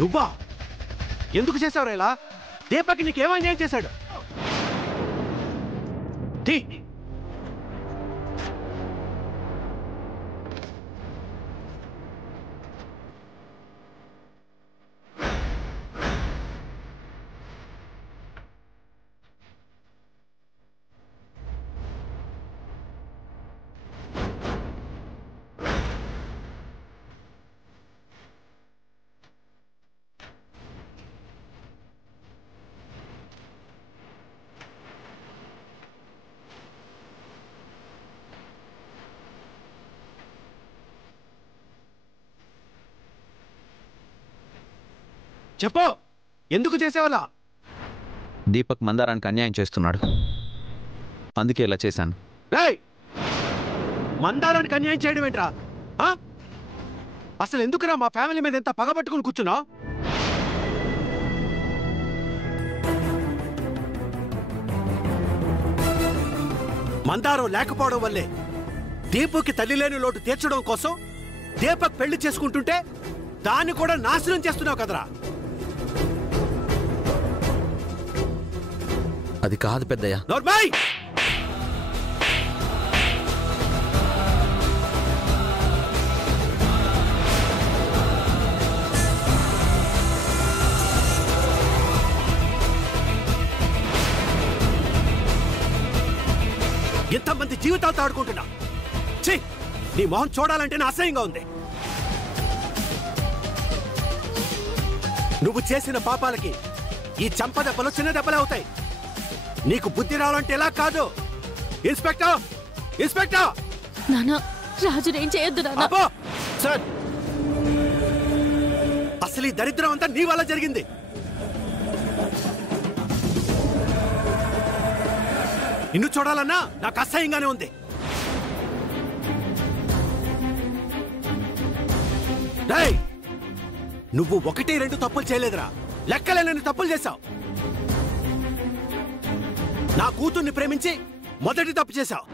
నువ్వా? ఎందుకు చేశావు ఇలా? దీపక్ నీకేమో అన్యాయం చేశాడు? చెప్పు, ఎందుకు చేసేవాళ్ళ? దీపక్ మందారానికి అన్యాయం చేస్తున్నాడు, అందుకే ఇలా చేశాను. మందారానికి అన్యాయం చేయడం ఏంట్రా? అసలు ఎందుకురా మా ఫ్యామిలీ మీద ఎంత పగబట్టుకుని కూర్చున్నావు? మందారం లేకపోవడం వల్లే దీపక్కి తల్లి లేని లోటు తీర్చడం కోసం దీపక్ పెళ్లి చేసుకుంటుంటే దాన్ని కూడా నాశనం చేస్తున్నావు కదరా. అది కాదు పెద్దయ్య. నోర్మై! ఎంతమంది జీవితాలతో ఆడుకుంటున్నా. ఛీ, నీ మొహం చూడాలంటే నా అసహ్యంగా ఉంది. నువ్వు చేసిన పాపాలకి ఈ చంప దెబ్బలు చిన్న దెబ్బలే అవుతాయి. నీకు బుద్ధి రావాలంటే ఎలా కాదు. Inspector, inspector! నానా, రాజునేం చేయొద్దు నానా. సార్, అసలు ఈ దరిద్రం అంతా నీ వల్ల జరిగింది. నిన్ను చూడాలన్నా నాకు అసహ్యంగానే ఉంది. నువ్వు 1-2 తప్పులు చేయలేదురా, లెక్కలేనన్ని తప్పులు చేశావు. నా కూతుర్ని ప్రేమించి మొదటి తప్పు చేశావు.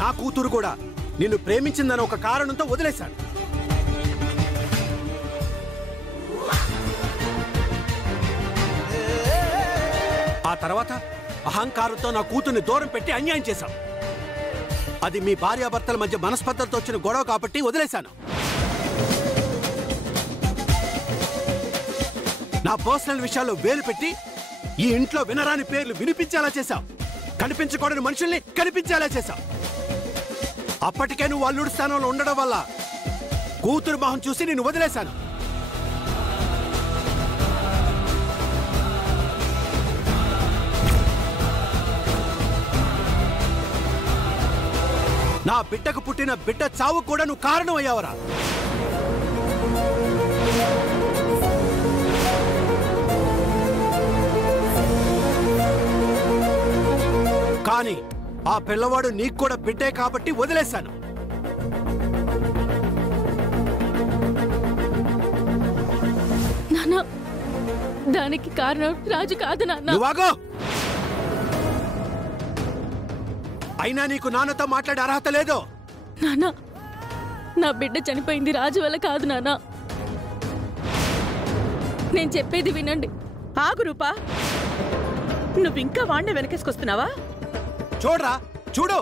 నా కూతురు కూడా నిన్ను ప్రేమించిందని ఒక కారణంతో వదిలేశాడు. ఆ తర్వాత అహంకారంతో నా కూతుర్ని దూరం పెట్టి అన్యాయం చేశావు. అది మీ భార్యాభర్తల మధ్య మనస్పర్ధలతో వచ్చిన గొడవ కాబట్టి వదిలేశాను. నా పర్సనల్ విషయాల్లో వేలు పెట్టి ఈ ఇంట్లో వినరాని పేర్లు వినిపించేలా చేశావు. కనిపించకూడని మనుషుల్ని కనిపించేలా చేశావు. అప్పటికే నువ్వు అల్లుడి స్థానంలో ఉండడం వల్ల కూతురు మొహం చూసి నేను వదిలేశాను. నా బిడ్డకు పుట్టిన బిడ్డ చావు కూడా నువ్వు కారణం అయ్యావరా. కానీ ఆ పిల్లవాడు నీకు కూడా బిడ్డే కాబట్టి వదిలేశాను. నానా, దానికి కారణం రాజు కాదు నాన్న. నువ్వాగో! అయినా నీకు నాన్నతో మాట్లాడే అర్హత లేదు. నానా, నా బిడ్డ చనిపోయింది రాజు వల్ల కాదు నానా. నేను చెప్పేది వినండి. ఆగు రూపా, నువ్వింకా వాణ్ణి వెనకేసుకొస్తున్నావా? చూడరా, చూడు,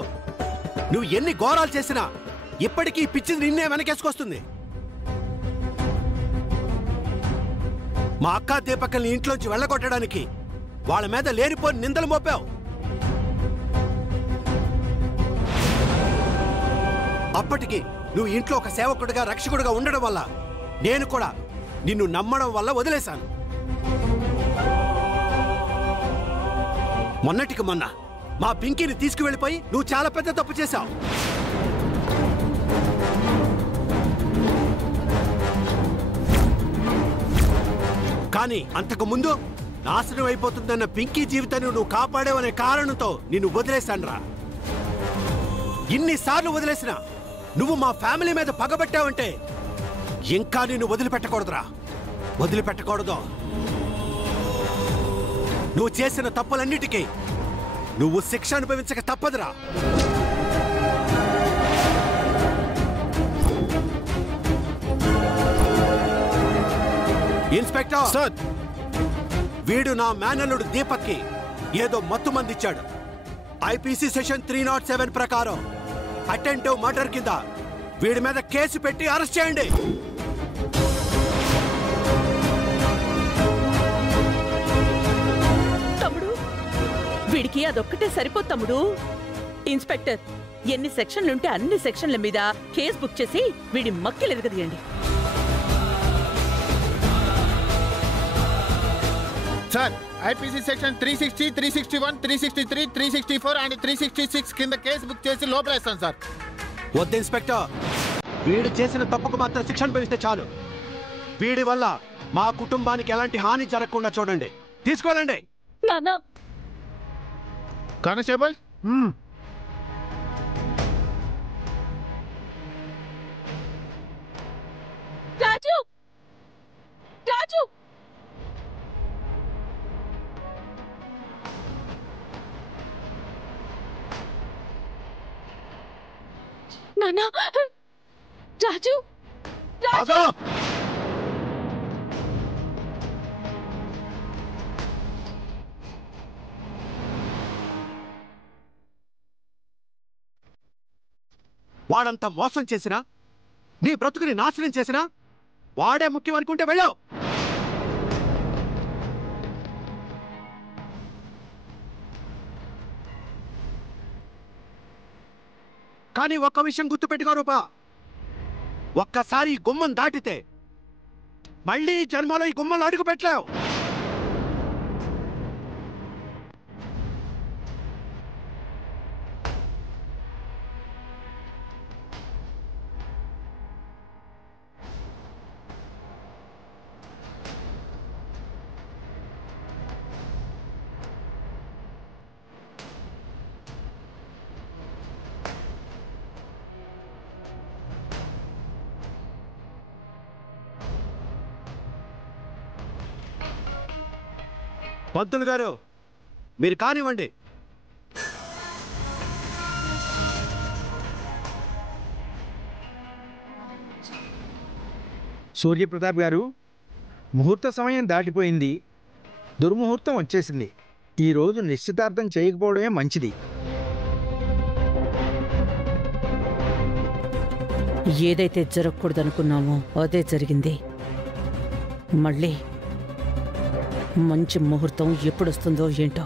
నువ్వు ఎన్ని ఘోరాలు చేసినా ఇప్పటికీ పిచ్చిది నిన్నే వెనకేసుకొస్తుంది. మా అక్క దీపక్కల్ని ఇంట్లోంచి వెళ్ళగొట్టడానికి వాళ్ళ మీద లేనిపోని నిందలు మోపావు. అప్పటికి నువ్వు ఇంట్లో ఒక సేవకుడిగా రక్షకుడిగా ఉండడం వల్ల నేను కూడా నిన్ను నమ్మడం వల్ల వదిలేశాను. మొన్నటికి మొన్న మా పింకీని తీసుకువెళ్ళిపోయి నువ్వు చాలా పెద్ద తప్పు చేశావు. కానీ అంతకు ముందు నాశనం అయిపోతుందన్న పింకీ జీవితాన్ని నువ్వు కాపాడేవనే కారణంతో నిన్ను వదిలేశానురా. ఇన్నిసార్లు వదిలేసినా నువ్వు మా ఫ్యామిలీ మీద పగబట్టావంటే ఇంకా నిన్ను వదిలిపెట్టకూడదురా, వదిలిపెట్టకూడదు. నువ్వు చేసిన తప్పులన్నిటికీ నువ్వు శిక్ష అనుభవించక తప్పదురా. ఇన్స్పెక్టర్ సార్ వీడు నా మేనల్లుడు దీపక్కి ఏదో మత్తు మందిచ్చాడు. ఐపీసీ సెక్షన్ 307 ప్రకారం అటెంటివ్ మర్డర్ కింద వీడి మీద కేసు పెట్టి అరెస్ట్ చేయండి. తమ్ముడు వీడికి అదొక్కటే సరిపోదు తమ్ముడు. ఇన్స్పెక్టర్ ఎన్ని సెక్షన్లుంటే అన్ని సెక్షన్ల మీద కేసు బుక్ చేసి వీడి మక్కిలు ఎరగదీయండి. సార్ ఐపీసీ సెక్షన్ 360, 361, 363, 364 అండ్ 366 కింద కేసు బుక్ చేసి లోపలేస్తాను సార్. వద్దు ఇన్స్పెక్టర్, వీడు చేసిన తప్పుకు మాత్రం శిక్ష అనుభవిస్తే చాలు. వీడి వల్ల మా కుటుంబానికి ఎలాంటి హాని జరగకుండా చూడండి. తీసుకోవాలండి. నాన్న కానిస్టేబుల్ రాజు రాజు నాన్న రాజు రాజు వాడంతా మోసం చేసినా నీ బ్రతుకుని నాశనం చేసినా వాడే ముఖ్యం అనుకుంటే వెళ్ళావు. కానీ ఒక్క విషయం గుర్తుపెట్టుకో రూపా, ఒక్కసారి ఈ గుమ్మం దాటితే మళ్ళీ జన్మలో ఈ గుమ్మం అడుగు పెట్టలేవు. పంతులు గారు మీరు కానివ్వండి. సూర్యప్రతాప్ గారు, ముహూర్త సమయం దాటిపోయింది, దుర్ముహూర్తం వచ్చేసింది. ఈరోజు నిశ్చితార్థం చేయకపోవడమే మంచిది. ఏదైతే జరగకూడదనుకున్నామో అదే జరిగింది. మళ్ళీ మంచి ముహూర్తం ఎప్పుడొస్తుందో ఏంటో.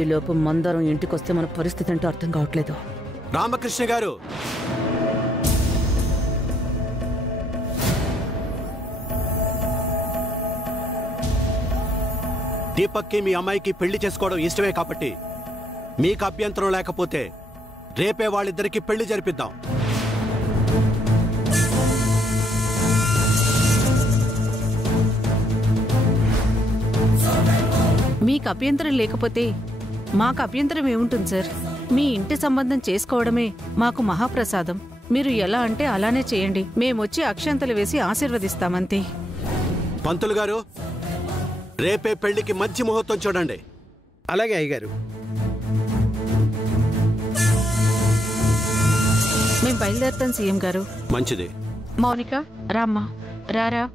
ఈలోపు మందరం ఇంటికొస్తే మన పరిస్థితి ఏంటో అర్థం కావట్లేదు. రామకృష్ణ గారు, దీపక్కి మీ అమ్మాయికి పెళ్లి చేసుకోవడం ఇష్టమే కాబట్టి మీకు అభ్యంతరం లేకపోతే రేపే వాళ్ళిద్దరికి పెళ్లి జరిపిద్దాం. మీకు అభ్యంతరం లేకపోతే మాకు అభ్యంతరం ఏముంటుంది సార్? మీ ఇంటి సంబంధం చేసుకోవడమే మాకు మహాప్రసాదం. మీరు ఎలా అంటే అలానే చేయండి. మేమొచ్చి అక్షంతలు వేసి ఆశీర్వదిస్తామంతే. పంతులు గారు, రేపే పెళ్లికి మంచి ముహూర్తం చూడండి. అలాగే అయ్యగారు. మేము బయలుదేరుతాం సీఎం గారు. మంచిది. మౌనిక రామ్మా, రారా.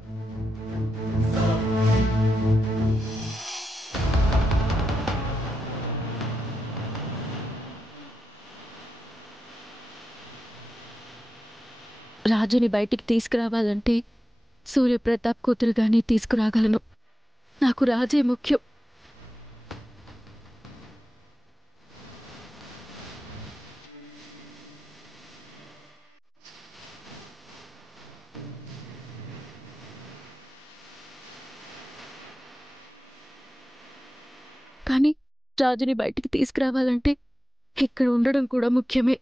రాజుని బయటికి తీసుకురావాలంటే సూర్యప్రతాప్ కూతురుగాని తీసుకురాగలను. నాకు రాజే ముఖ్యం. కానీ రాజుని బయటికి తీసుకురావాలంటే ఇక్కడ ఉండడం కూడా ముఖ్యమే.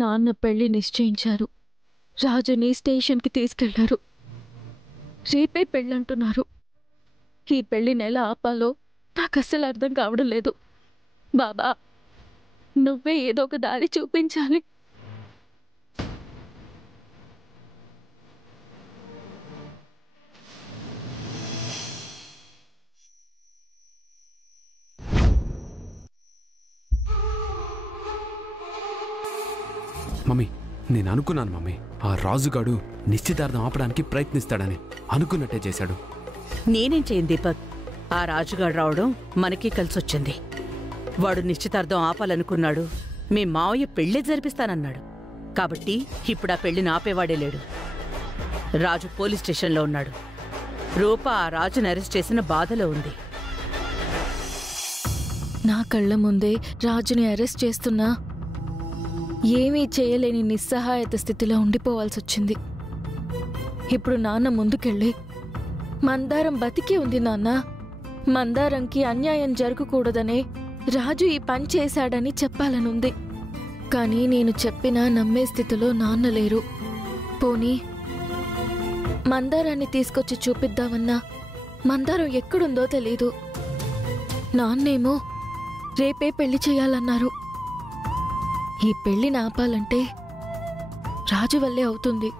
నాన్న పెళ్లి నిశ్చయించారు. రాజుని స్టేషన్కి తీసుకెళ్లారు. రేపే పెళ్ళంటున్నారు. ఈ పెళ్లిని ఎలా ఆపాలో నాకు అస్సలు అర్థం కావడం లేదు. బాబా, నువ్వే ఏదో ఒక దారి చూపించాలి. మమ్మీ నేను అనుకున్నాను మమ్మీ, ఆ రాజుగాడు నిశ్చితార్థం ఆపడానికి ప్రయత్నిస్తాడని. అనుకున్నట్టే చేశాడు. నేనేం చేయను దీపక్. ఆ రాజుగాడు రావడం మనకి కలిసొచ్చింది. వాడు నిశ్చితార్థం ఆపాలనుకున్నాడు. మీ మావయ్య పెళ్ళే జరిపిస్తానన్నాడు. కాబట్టి ఇప్పుడు ఆ పెళ్లిని ఆపేవాడే లేడు. రాజు పోలీస్ స్టేషన్లో ఉన్నాడు. రూప ఆ రాజుని అరెస్ట్ చేసిన బాధలో ఉంది. నా కళ్ళ ముందే రాజుని అరెస్ట్ చేస్తున్నా ఏమీ చేయలేని నిస్సహాయత స్థితిలో ఉండిపోవాల్సొచ్చింది. ఇప్పుడు నాన్న ముందుకెళ్ళి మందారం బతికి ఉంది నాన్న, మందారంకి అన్యాయం జరగకూడదనే రాజు ఈ పని చేశాడని చెప్పాలనుంది. కానీ నేను చెప్పినా నమ్మే స్థితిలో నాన్న లేరు. పోనీ మందారాన్ని తీసుకొచ్చి చూపిద్దామన్నా మందారం ఎక్కడుందో తెలీదు. నాన్నేమో రేపే పెళ్లి చేయాలన్నారు. ఈ పెళ్లిని ఆపాలంటే రాజు వల్లే అవుతుంది.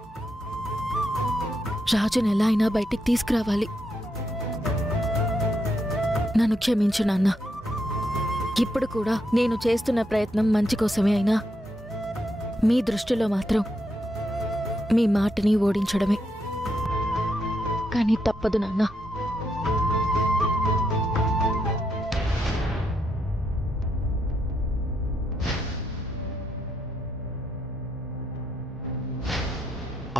రాజుని ఎలా అయినా బయటికి తీసుకురావాలి. నన్ను క్షమించు నాన్న. ఇప్పుడు కూడా నేను చేస్తున్న ప్రయత్నం మంచి కోసమే అయినా మీ దృష్టిలో మాత్రం మీ మాటని ఓడించడమే. కానీ తప్పదు నాన్న.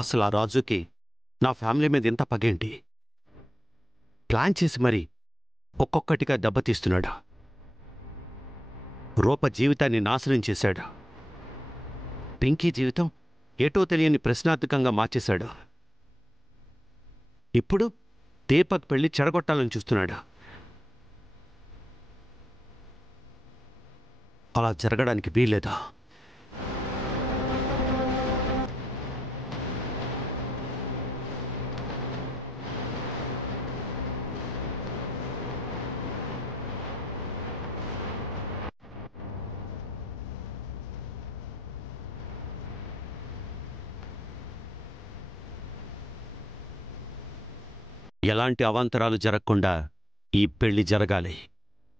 అసలు ఆ రాజుకి నా ఫ్యామిలీ మీద ఎంత పగేంటి? ప్లాన్ చేసి మరి ఒక్కొక్కటిగా దెబ్బతీస్తున్నాడు. రూప జీవితాన్ని నాశనం చేశాడు. పింకీ జీవితం ఏటో తెలియని ప్రశ్నార్థకంగా మార్చేశాడు. ఇప్పుడు దీపక్ పెళ్లి చెడగొట్టాలని చూస్తున్నాడు. అలా జరగడానికి వీల్లేదు. ఎలాంటి అవాంతరాలు జరగకుండా ఈ పెళ్లి జరగాలి.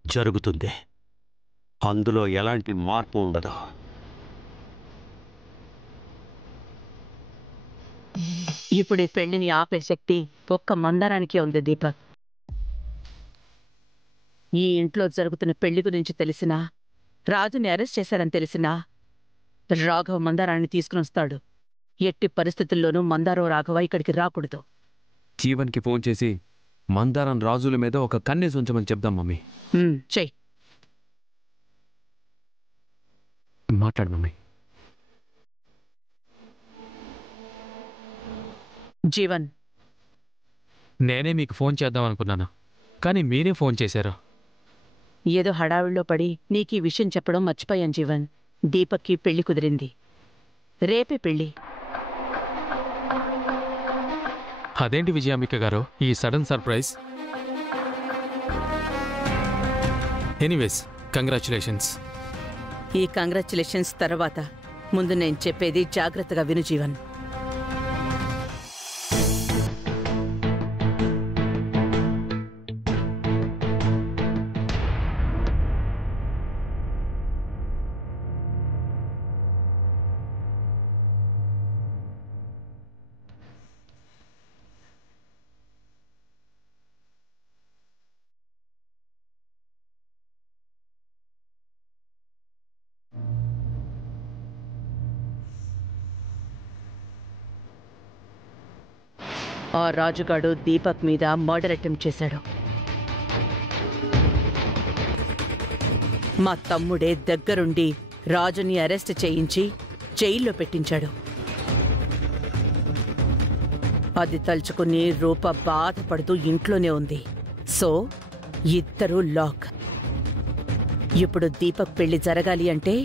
జరుగుతుంది. అందులో ఎలాంటి మార్పు ఉండదు. ఇప్పుడు ఈ పెళ్లిని ఆపే శక్తి ఒక్క మందారానికే ఉంది దీపక్. ఈ ఇంట్లో జరుగుతున్న పెళ్లి గురించి తెలిసినా, రాజుని అరెస్ట్ చేశారని తెలిసినా రాఘవ మందారాన్ని తీసుకుని వస్తాడు. ఎట్టి పరిస్థితుల్లోనూ మందారం రాఘవ ఇక్కడికి రాకూడదు. జీవన్కి ఫోన్ చేసి మందారం రాజుల మీద ఒక కన్నేసి ఉంచమని చెప్దాం మమ్మీ. చెయ్. మాట్లాడు మమ్మీ. జీవన్, నేనే మీకు ఫోన్ చేద్దాం అనుకున్నాను, కానీ మీరే ఫోన్ చేశారు. ఏదో హడావిడిలో పడి నీకీ విషయం చెప్పడం మర్చిపోయాను జీవన్. దీపక్కి పెళ్లి కుదిరింది. రేపే పెళ్లి. అదేంటి విజయాంబిక గారు ఈ సడన్ సర్ప్రైజ్? Anyways congratulations. ఈ కంగ్రాచులేషన్స్ తర్వాత ముందు నేను చెప్పేది జాగ్రత్తగా విను జీవన్. ఆ రాజుగాడు దీపక్ మీద మర్డర్ అటెంప్ట్ చేశాడు. మా తమ్ముడే దగ్గరుండి రాజుని అరెస్ట్ చేయించి జైల్లో పెట్టించాడు. అది తలుచుకుని రూప బాధపడుతూ ఇంట్లోనే ఉంది. సో ఇద్దరూ లాక్. ఇప్పుడు దీపక్ పెళ్లి జరగాలి అంటే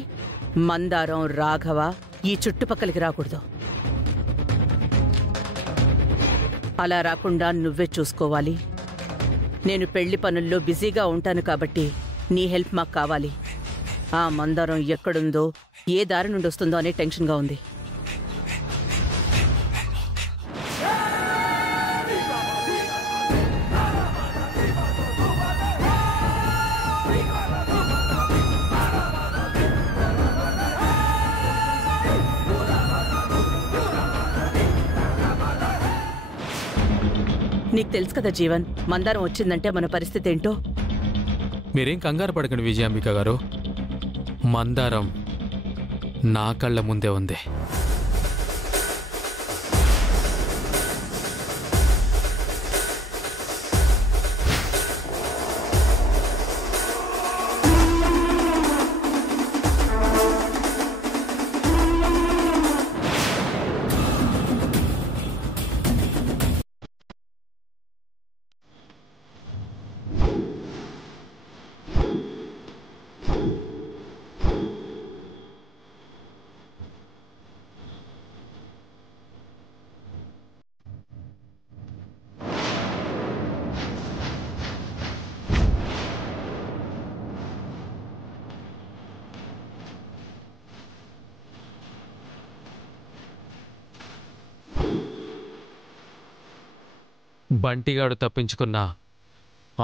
మందారం, రాఘవ ఈ చుట్టుపక్కలకి రాకూడదు. అలా రాకుండా నువ్వే చూసుకోవాలి. నేను పెళ్లి పనుల్లో బిజీగా ఉంటాను కాబట్టి నీ హెల్ప్ మాకు కావాలి. ఆ మందారం ఎక్కడుందో, ఏ దారి నుండి వస్తుందో అనే టెన్షన్గా ఉంది. నీకు తెలుసు కదా జీవన్, మందారం వచ్చిందంటే మన పరిస్థితి ఏంటో. మీరేం కంగారు పడకండి విజయాంబిక గారు. మందారం నా కళ్ళ ముందే ఉంది. బంటిగాడు తప్పించుకున్నా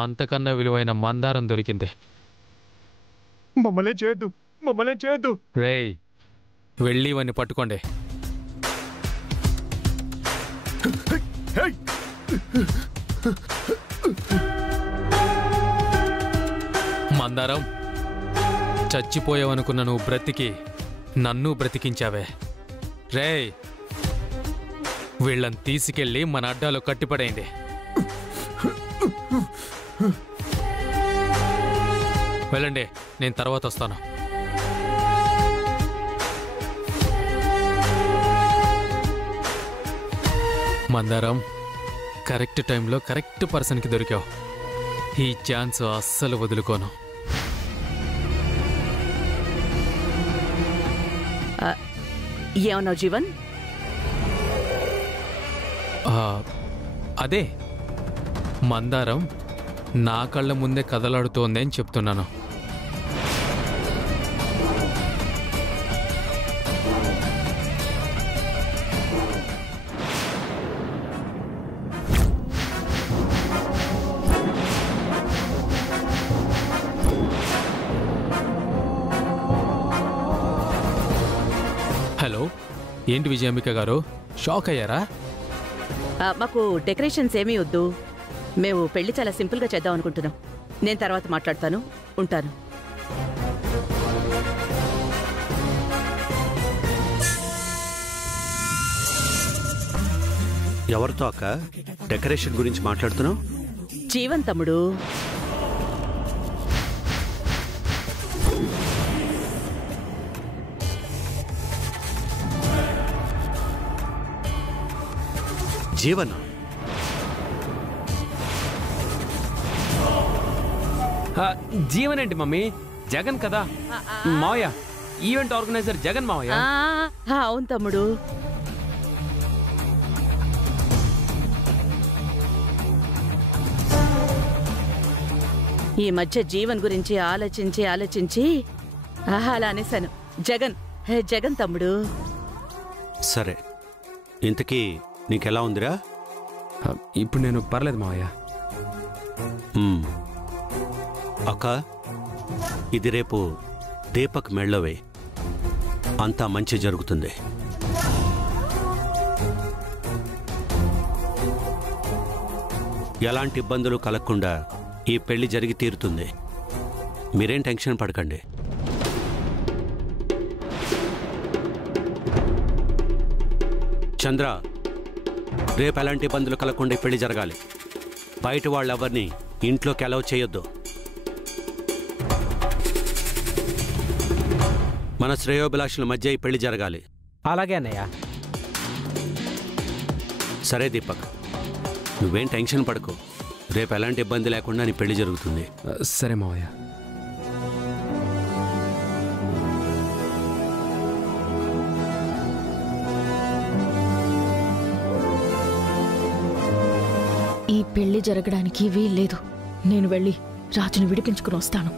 అంతకన్నా విలువైన మందారం దొరికింది. మమ్మల్ని చేయొద్దు. రేయ్, వెళ్ళి ఇవన్నీ పట్టుకోండి. మందారం, చచ్చిపోయావనుకున్న నువ్వు బ్రతికి నన్ను బ్రతికించావే. రేయ్, వీళ్ళని తీసుకెళ్ళి మన అడ్డాలో కట్టిపడేయండి. వెళ్ళండి, నేను తర్వాత వస్తాను. మందారం, కరెక్ట్ టైంలో కరెక్ట్ పర్సన్కి దొరికావు. ఈ ఛాన్స్ అస్సలు వదులుకోను. ఏమన్నావు జీవన్? అదే, మందారం నా కళ్ళ ముందే కదలాడుతోంది అని చెప్తున్నాను. హలో, ఏంటి విజయాంబిక గారు, షాక్ అయ్యారా? మాకు డెకరేషన్స్ ఏమీ వద్దు. మేము పెళ్లి చాలా సింపుల్గా చేద్దాం అనుకుంటున్నాం. నేను తర్వాత మాట్లాడతాను. ఉంటాను. ఎవరితో అక్క డెకరేషన్ గురించి మాట్లాడుతున్నావు? జీవన్ తమ్ముడు. జీవన్? జీవన్ ఏంటి మమ్మీ? జగన్ కదా మావయ్య, ఈవెంట్ ఆర్గనైజర్ జగన్ మావయ్య. అవును తమ్ముడు. ఈ మధ్య జీవన్ గురించి ఆలోచించి అలా అనేశాను. జగన్ తమ్ముడు. సరే, ఇంతకీ నీకెలా ఉందిరా? ఇప్పుడు నేను పర్లేదు మావయ్య. అక్క, ఇది రేపు దీపక్ మెళ్ళవే. అంతా మంచి జరుగుతుంది. ఎలాంటి ఇబ్బందులు కలగకుండా ఈ పెళ్లి జరిగి తీరుతుంది. మీరేం టెన్షన్ పడకండి. చంద్ర, రేపు ఎలాంటి ఇబ్బందులు కలగకుండా పెళ్లి జరగాలి. బయట వాళ్ళెవరిని ఇంట్లోకి అలౌ చేయొద్దు. మన శ్రేయోభిలాషుల మధ్య ఈ పెళ్లి జరగాలి. అలాగే అన్నయ్య. సరే దీపక్, నువ్వేం టెన్షన్ పడకు. రేపు ఎలాంటి ఇబ్బంది లేకుండా నీ పెళ్లి జరుగుతుంది. సరే మావయ్య. ఈ పెళ్లి జరగడానికి వీల్లేదు. నేను వెళ్ళి రాజుని విడిపించుకుని వస్తాను.